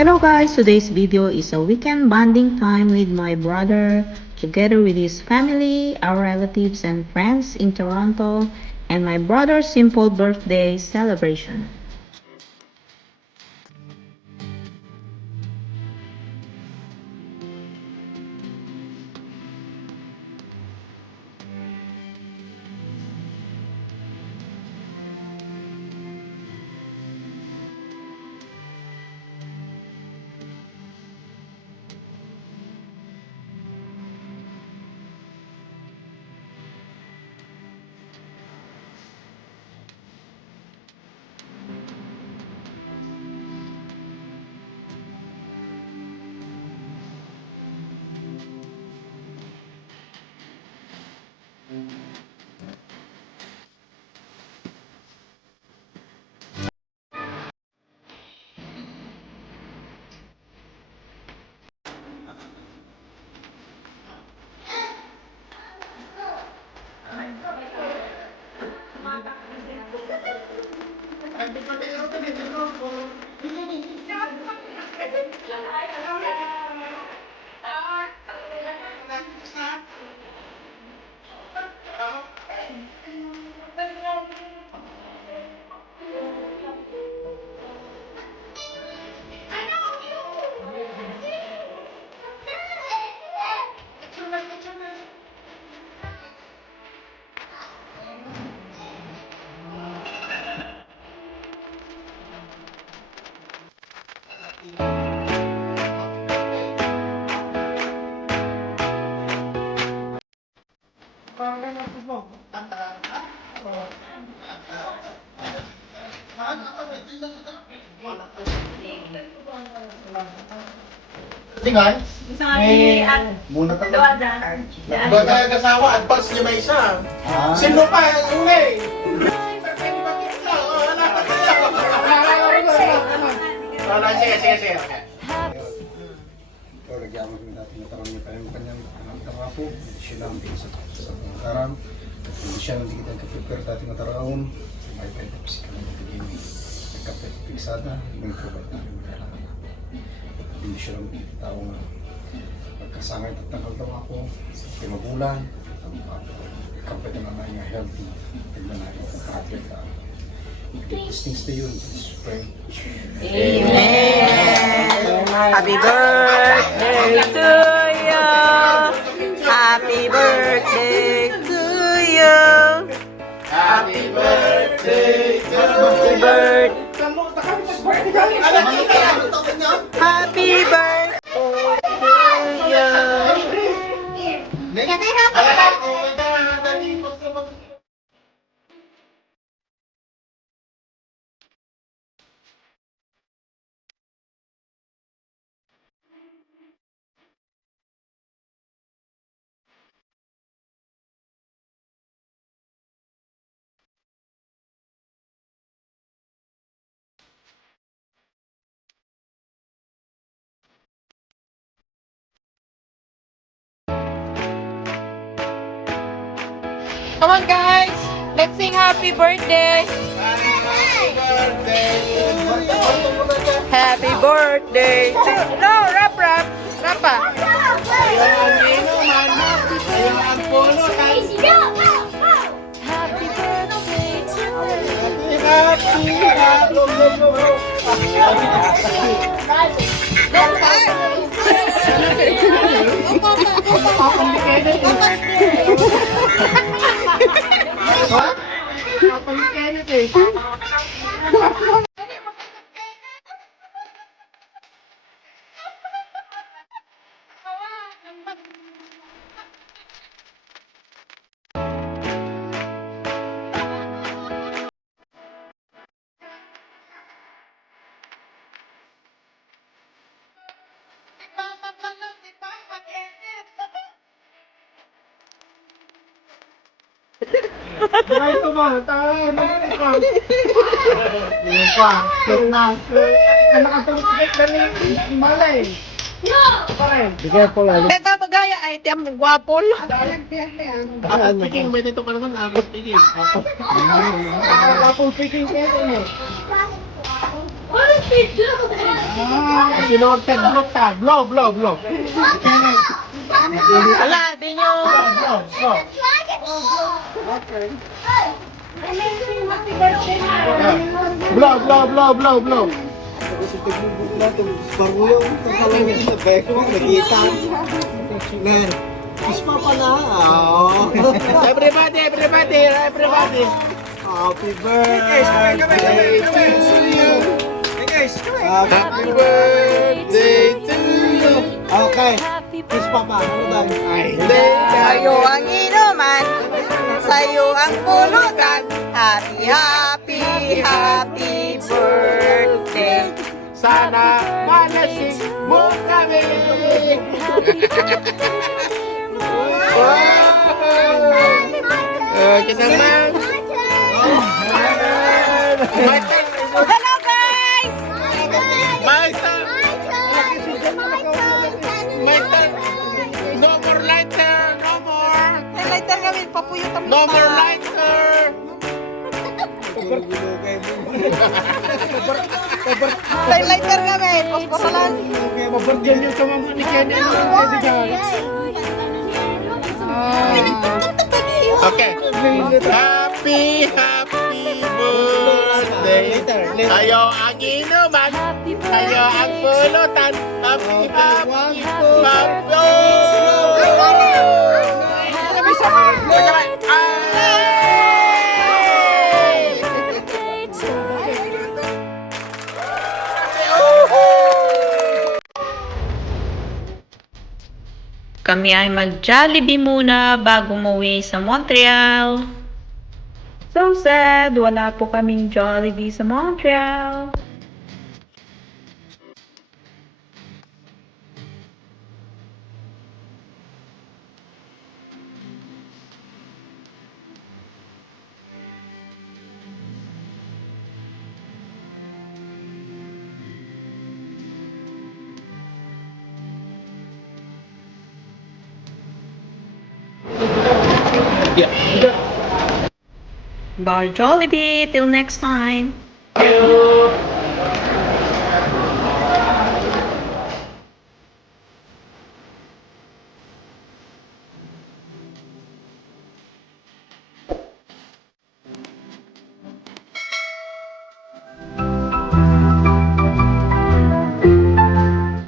Hello guys, today's video is a weekend bonding time with my brother together with his family, our relatives and friends in Toronto, and my brother's simple birthday celebration. Tingnan. May muna ka. Ba't nag-asawa? Advance niya may isa. Sino pa? Uli! Wala, sige. Ito, lagyan mo yung dating natarang niya pa yung kanyang apo. Siya lang din sa natarang. Hindi siya nang di kita nag-prepare dating natarang. May pwede ka lang nabigyan ni nagkapit-piksada. May provide natin magkailangan na. Hindi siya lang tao nga. Pagkasangay at nangkaldaw ako, kay magulan, kapit na naman nga healthy. Tignan na yung kapatid ka. These things to you in this spring. Amen! Happy birthday to you! Happy birthday to you! Happy birthday to Happy birthday! Happy birthday to you! Come on, guys. Let's sing happy birthday. Happy birthday to... No, rap. Rapa. Happy birthday to Ay, ito ba? Tayo na ito. Yung pa. Yung na. Ang nakatulog na ni Malay. Pare. Be careful, Ali. Ito, magaya ay tiyam gwapol. Apple picking, may dito pa naman. Apple picking. Apple picking kayo. Sinorted blow, blow. Ala, di nyo. Blow. Everybody. Happy birthday to you. Happy birthday to you. Okay. Kiss Papa. Sa'yo ang inuman, sa'yo ang pulutan. Happy, happy, happy birthday. Sana malasing mo kami. Kita naman. Hello guys! My turn. No more lighter. No more. May lighter kami, papuyot ang No mata. more lighter. May lighter kami, posporalan. Mabagyan yung kamamang ni Kenny. Okay. Happy birthday. Ayaw ang inuman. Ayaw ang pulutan. Happy Kami ay mag-Jollibee muna bago umuwi sa Montreal. So sad, wala po kaming Jollibee sa Montreal. Bye Jollibee, till next time.